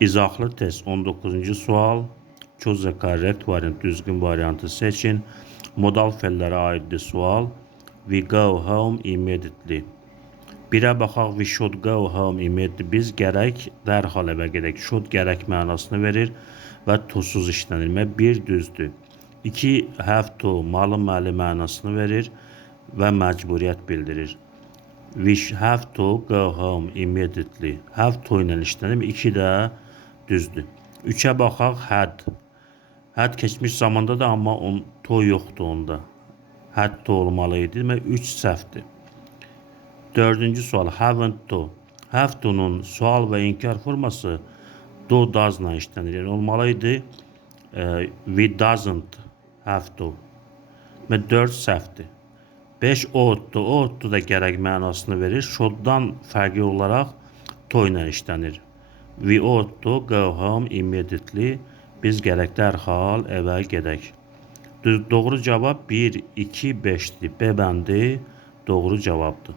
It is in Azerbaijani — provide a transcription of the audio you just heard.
İzahlı test 19-cu sual. Choose the correct variant, düzgün variantı seçin. Modal fellərə aiddir sual. We go home immediately. Birə baxaq, we should go home immediately. Biz gərək dərhal evə gedək. Should gərək mənasını verir və to-suz işlənilmə. Bir düzdür. 2 have to malı məli mənasını verir və məcburiyyət bildirir. We have to go home immediately. Have to ilə işlənib. 2 də düzdür. 3'ə baxaq, had. Had keçmiş zamanda da, amma to yoxdur onda. Had to olmalı idi və 3 səhvdir. 4-cü sual, haven't to. Have to'nun sual və inkar forması do, does'la işlənir. Yəni olmalı idi we doesn't have to. Və 4 səhvdir. 5 ought to. Ought to da gərək mənasını verir. Should'dan fərqli olaraq to ilə işlənir. We ought to go home immediately. Biz gərək dərhal evə gedək. Doğru cavab 1, 2, 5'dir. B bəndi doğru cavabdır.